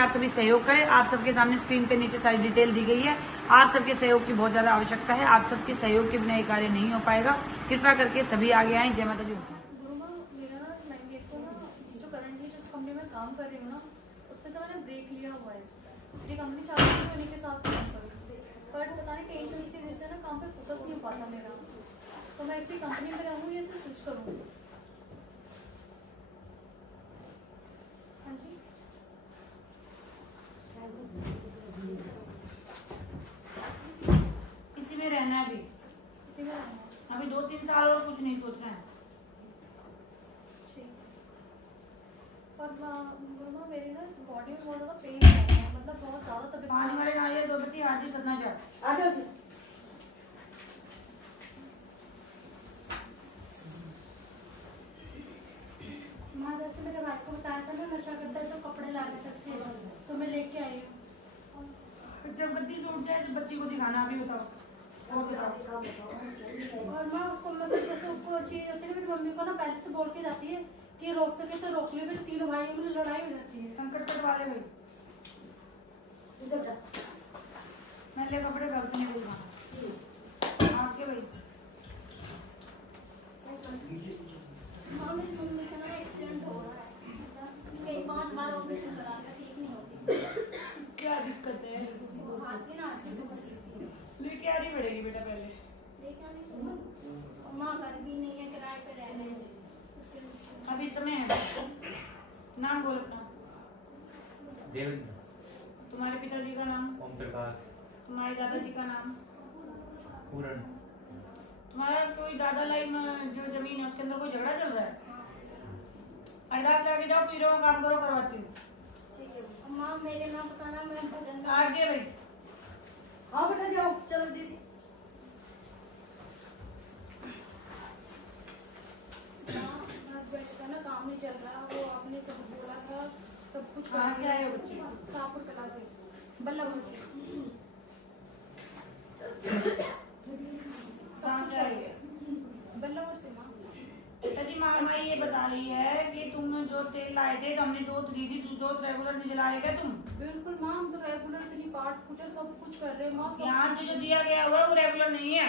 आप सभी सहयोग करें। आप सबके सामने स्क्रीन पे नीचे सारी डिटेल दी गई है। आप सबके सहयोग की बहुत ज्यादा आवश्यकता है। आप सबके सहयोग के बिना ये कार्य नहीं हो पाएगा। कृपया करके सभी आगे आए। जय माता दी। गुरुमा, मेरा ना मेरे को ना जो करंटली जिस कंपनी में काम कर रही हूँ ना, उसमें से मैंने ब्रेक लिया हुआ है। मेरी कंपनी चाहती है उन्हीं के साथ काम करूँ, बट पता नहीं टेंशन की वजह से ना काम पे फोकस नहीं हो पाता मेरा। तो मैं इसी कंपनी में रहूँ या इसे स्विच करूँ? हाँ जी, इसी में रहना है। अभी इसी में रहना है। अभी 2-3 साल और कुछ नहीं सोच रहे हैं। ठीक। पर गुरुमा, मेरी ना बॉडी में बहुत ज़्यादा पेन हो रहा है, मतलब बहुत ज़्यादा तबीयत। पानी वाले आइए, 2 बत्ती हाथ करना चाहे। माँ, जैसे मेरे भाई को बताया था ना नशा करता है तो कपड़े लाने थे उसके, तो मैं लेके आई हूँ। जब बत्ती सूट जाए तो बच्ची को दिखाना। अभी बताओ और बताओ। और मैं उसको मतलब जैसे उसको अच्छी होती है, मेरी मम्मी को ना पहले से बोल के जाती है कि रोक सके तो रोक ले, मेरे तीनों भाइयों में लड़ाई हो जाती है। संकट कट वाले भाई मैं कपड़े गलत नहीं बोलूँगा आपके भाई। हाँ, मेरी मम्मी का ना एक्सीडेंट हो रहा है, मतलब कई 5 बार ऑपरेशन करा लिया, ठीक नहीं होती। क्या दिक्कत है? वो हाथ की ना आती तो बची थी। लेके आनी पड़ेगी बेटा पहले। लेकिन अभी सुनो, और माँ घर भी नहीं है, किराए पे रह रहे हैं। अभी समय है। नाम बोल अपना। देवेंद्र। तुम्हारे पिताजी का नाम? ओम प्रकाश। तुम्हारे दादाजी का नाम? पूरन। तुम्हारा कोई दादा लाइन जो जमीन है उसके अंदर कोई झगड़ा चल रहा है? अरदास आगे जाओ, पीरो में काम करो, करवाती हूँ। ठीक है माँ, मेरे नाम बताना, मैं भजन आगे भाई। हाँ बेटा जाओ, चलो दीदी। हस्बैंड का ना काम नहीं चल रहा, वो आपने सब बोला था, सब कुछ कहाँ से आए हो बच्चे? सापुर कला से, बल्लभ से। कहाँ से आई है? बल्लभ से माँ। पिताजी माँ ये बता रही है कि तुम जो तेल लाए थे तो हमने जोत दी थी, तू जोत रेगुलर नहीं जला रहे क्या तुम? बिल्कुल माँ, हम तो रेगुलर इतनी पाठ पूजा सब कुछ कर रहे हैं माँ। यहाँ से जो दिया गया हुआ है वो रेगुलर नहीं है।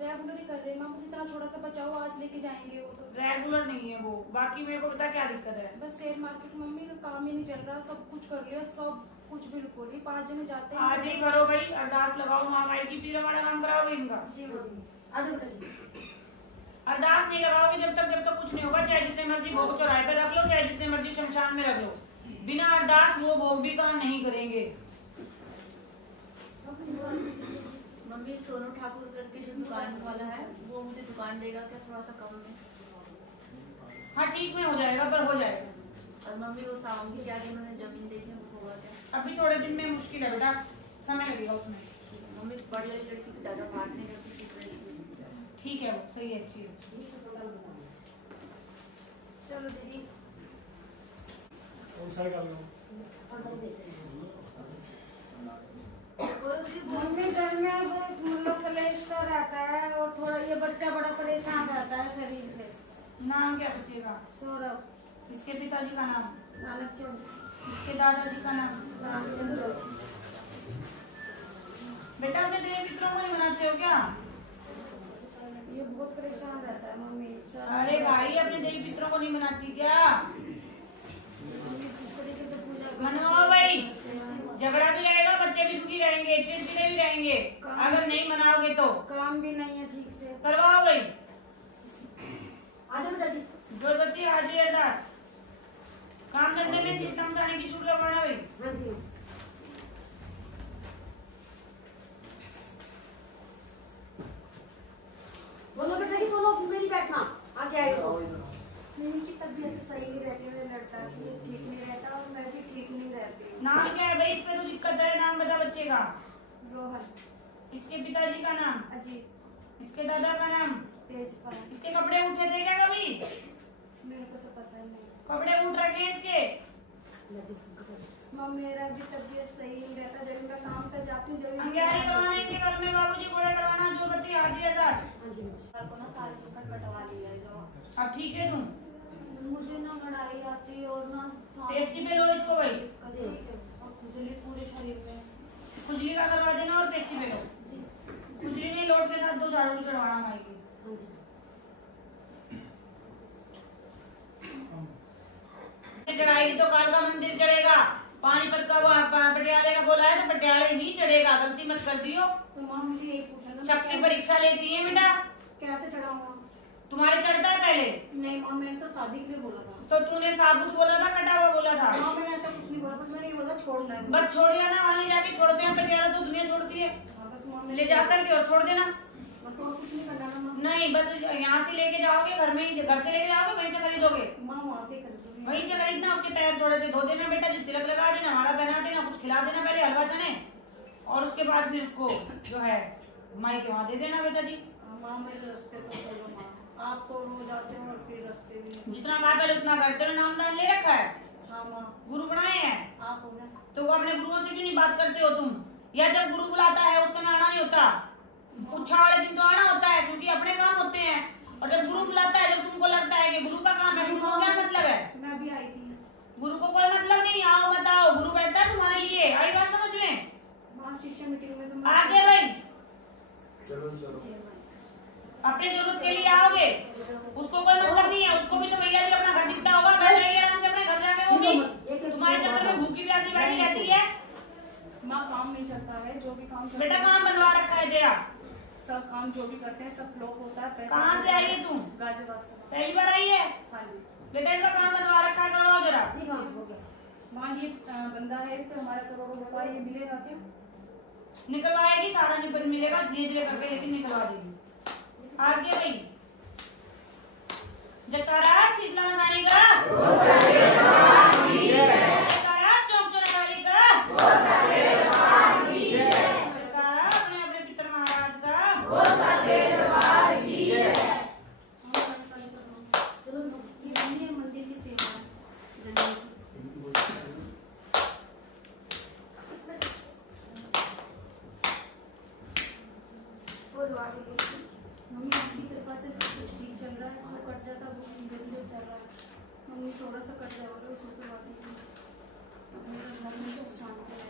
रेगुलर ही कर रहे हैं माँ, बस इतना थोड़ा सा बचाओ, आज लेके जाएंगे वो तो। रेगुलर नहीं है वो। बाकी मेरे को बता क्या दिक्कत है? बस शेयर मार्केट मम्मी का काम ही नहीं चल रहा, सब कुछ कर लिया, सब कुछ बिल्कुल ही। 5 जने जाते हैं। आज ही करो भाई, अरदास लगाओ, माँ माई की पीरा वाला काम कराओ इनका। जी माँ। आ जाओ बेटा जी। अरदास नहीं लगाओगे जब तक कुछ नहीं होगा। चाहे जितने मर्जी भोग चौराहे पे रख लो, चाहे जितने मर्जी शमशान में रख लो, बिना अरदास वो भोग भी काम नहीं करेंगे। मम्मी, सोनू ठाकुर करके जो दुकान वाला है वो मुझे दुकान देगा क्या थोड़ा सा कम में? हाँ ठीक में हो जाएगा, पर हो जाएगा। और मम्मी, वो सावंगी की आगे मैंने जमीन देखी है, वो होगा क्या? अभी थोड़े दिन में मुश्किल है बेटा, समय लगेगा उसमें। मम्मी, पढ़ रही लड़की की ज़्यादा बात नहीं करती, सीख रही। ठीक है, वो सही है, अच्छी है। चलो दीदी। मम्मी घर में मतलब कलेश सा रहता है और थोड़ा ये बच्चा बड़ा परेशान रहता है शरीर से। नाम क्या बच्चे का? सौरभ। इसके पिताजी का नाम? नानक चौधरी। इसके दादाजी का नाम? रामचंद्र। बेटा अपने देवी पितरों को नहीं मनाते हो क्या? ये बहुत परेशान रहता है मम्मी। अरे भाई, अपने देवी पितरों को नहीं मनाती क्या? किस तरीके से पूजा मनवाओ भाई, झगड़ा भी रहेगा, बच्चे भी दुखी रहेंगे, चिड़चिड़े भी रहेंगे अगर नहीं मनाओगे तो। काम भी नहीं है ठीक से। करवाओ भाई। आ जाओ बेटा जी। जो बच्चे हाजिर अरदास काम धंधे में सिर्फ तमसाने की जरूरत है भाई। हाँ जी। बोलो बेटा जी, बोलो, मेरी बैठना। आगे आए हो। मेरी तबीयत सही नहीं रहती है, लड़का ठीक नहीं रहता और मैं भी ठीक नहीं रहती। नाम क्या है भाई? इस पे तो दिक्कत है। नाम बता बच्चे का। रोहन। इसके पिताजी का नाम? अजीत। इसके दादा का नाम? तेजपाल। इसके कपड़े उठे थे क्या कभी? मेरे को तो पता नहीं। कपड़े उठ रखे हैं इसके? माँ, मेरा भी तबीयत सही नहीं रहता, जब मैं काम पर जाती हूँ जब अंग्यारी करवाना इनके घर में, बाबूजी कोड़े करवाना, जो बच्चे हाजिर अरदास। हाँ जी। घर को ना सारे चौखट बटवा लिया है जो। अब ठीक है तुम? मुझे ना लड़ाई आती है और ना टेस्टी पे लो इसको भाई। ठीक है। पानीपत का वो पटियाले का बोला है तो पटियाले ही चढ़ेगा, गलती मत कर दियो। तो माँ मुझे यही पूछना था, सबकी परीक्षा लेती है बेटा, कैसे चढ़ाऊँ? तुम्हारे चढ़ता है पहले? नहीं माँ, मैंने तो शादी के लिए बोला था। तो तूने साबुत बोला था, कटा हुआ बोला था? माँ मैंने ऐसा कुछ नहीं बोला, बस मैंने ये बोला छोड़ना है। बस छोड़िया ना, वहाँ ले जाके छोड़ते हैं, पटियाला तो दुनिया छोड़ती है, हाँ, बस माँ ले जाकर के और छोड़ देना। बस और कुछ नहीं करना ना माँ। नहीं, बस यहाँ से लेके जाओगे, घर में ही, घर से लेके जाओगे, वहीं से खरीदोगे, माँ वहाँ से कर दूँगी। वहीं से खरीदना। उसके पैर थोड़े से धो देना बेटा, जो तिलक लगा देना, माला पहना देना, कुछ खिला देना पहले, हलवा चने, और उसके बाद फिर उसको जो है माई के वहाँ दे देना बेटा जी। माँ मेरे रास्ते तो बोलो माँ, आप तो रोज आते हो और फिर रास्ते भी। जितना कहा पहले उतना करते हो, नामदान ले रखा है, हाँ माँ, गुरु बनाए हैं, आप हो ना। तो वो अपने गुरुओं से क्यों नहीं बात करते हो तुम? या जब गुरु बुलाता है उस समय आना नहीं होता, पुच्छा वाले दिन तो आना होता है, क्योंकि अपने काम होते हैं। और जब गुरु बुलाता है, जब तुमको लगता है कि गुरु का काम है, गुरु को क्या मतलब है? मैं भी आई थी। गुरु को कोई मतलब नहीं, आओ बताओ, गुरु बैठता है तुम्हारे लिए, आई बात समझ में? माँ शिष्य मीटिंग में तो आगे भाई, चलो अपने जरूरत के लिए आओगे, उसको कोई मतलब नहीं है, उसको भी तो भैया जी अपना घर दिखता होगा, बैठ जाइए आराम से अपने घर जाके, वो भी तुम्हारे चक्कर में भूखी प्यासी बैठी रहती है। माँ काम नहीं चलता है, जो भी काम बेटा काम बनवा रखा है तेरा, सब काम जो भी करते हैं सब फ्लॉप होता है। पैसा कहाँ से आई है तुम? गाजियाबाद से। पहली बार आई है? हाँ जी। बेटा इसका काम बनवा रखा है, करवाओ जरा। जी हाँ हो गया। माँ ये बंदा है, इससे हमारा करोड़ों रुपया ये मिलेगा क्या? निकलवाएगी, सारा निकल मिलेगा, धीरे धीरे करके, लेकिन निकलवा देगी। आगे भाई, जयकारा शीतला मसानी का, जयकारा चौक चौराहे का, जयकारा अपने अपने पितर महाराज का। ये मंदिर की सेवा है। मम्मी आपकी कृपा से सब कुछ ठीक चल रहा है, जो कर्जा था वो धीरे चल रहा है। मम्मी थोड़ा सा कर्जा हो रहा है, उसमें तो बात नहीं। मेरा घर में सब शांति है।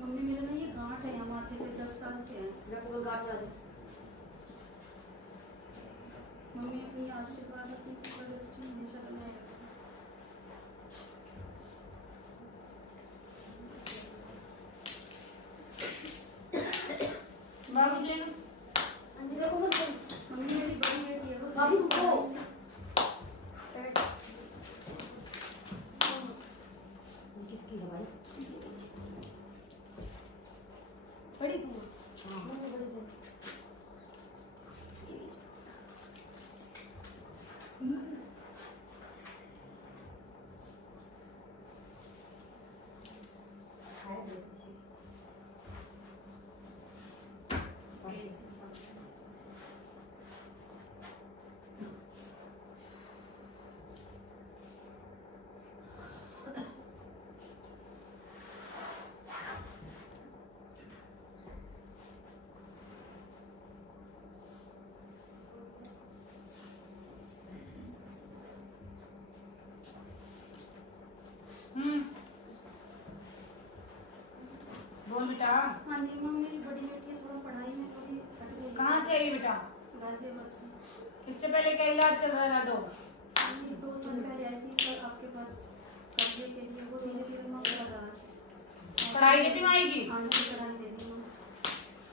मम्मी मेरा ना ये गांठ है यहाँ माथे पे 10 साल से है। मैं पूरा गाँठ ला दूँ। मम्मी अपनी आशीर्वाद अपनी कृपा दृष्टि हमेशा बनाए रखो। बाबूजी अंजलि को मत बोल। मम्मी मेरी बड़ी बेटी है, वो भाभी रुको। किसकी दवाई? बड़ी दूर। हाँ बड़ी दूर। बोल बेटा। हाँ जी माँ, मेरी बड़ी बेटी है, थोड़ा पढ़ाई में थोड़ी अटक गई। कहाँ से आई बेटा? गाजियाबाद से। इससे पहले क्या इलाज चल रहा था? तो ये 2 साल पहले आई थी पर आपके पास कर्जे के लिए, वो धीरे धीरे माँ बढ़ रहा है। पढ़ाई की माई की? हाँ जी कराई देती हूँ।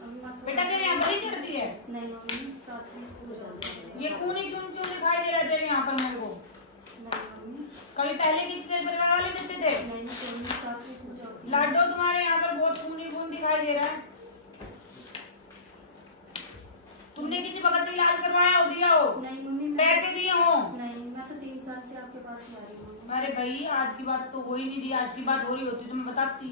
अभी माँ बेटा तेरे यहाँ बड़ी चढ़ती है? नहीं मम्मी, साथ में हो जाता है। ये खून ही क्यों क्यों दिखाई दे रहा है तेरे यहाँ पर मेरे को? नहीं मम्मी, कभी पहले किसी तेरे परिवार वाले देते थे? नहीं मम्मी, साथ में पूजा होती है। लाडो तुम्हारे यहाँ पर बहुत खून ही खून दिखाई दे रहा है। तुमने किसी भगत से इलाज करवाया हो, दिया हो? नहीं मम्मी, पैसे दिए हो? नहीं, मैं तो 3 साल से आपके पास ही आ रही हूँ मम्मी। अरे भाई आज की बात तो हो ही नहीं दी, आज की बात हो रही होती तो मैं बताती।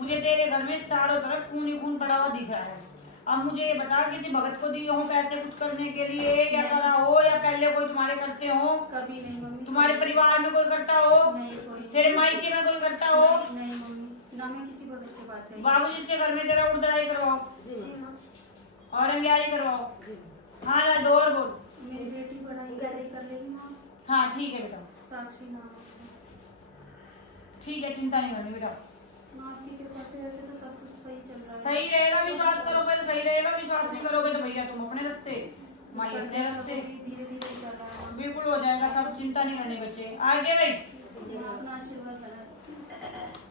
मुझे तेरे घर में चारों तरफ खून ही खून पड़ा हुआ दिख रहा है। अब मुझे ये बता, किसी भगत को दिए हो पैसे कुछ करने के लिए, या करा हो, या पहले कोई तुम्हारे करते हो? कभी नहीं मम्मी। तुम्हारे परिवार में कोई करता हो? नहीं कोई। तेरे मायके में कोई करता हो? नहीं मम्मी, ना मैं किसी भगत के पास आई। बाबूजी के घर में तेरा उड़दड़ाई करवाओ, जी हाँ। और अंग्यारी करवाओ। हाँ लाडो और बोल। मेरी बेटी पढ़ाई सही कर लेगी माँ। हाँ ठीक है बेटा, साक्षी नाम है। ठीक है, चिंता नहीं करनी बेटा। माँ आपकी कृपा से वैसे तो सब कुछ सही चल रहा है। सही रहेगा, विश्वास करोगे तो सही रहेगा, विश्वास नहीं करोगे तो भैया तुम अपने रास्ते, माई अपने रास्ते। धीरे धीरे चल रहा है। बिल्कुल हो जाएगा सब चीज। चिंता नहीं करनी बच्चे। आगे भाई अपना आशीर्वाद बना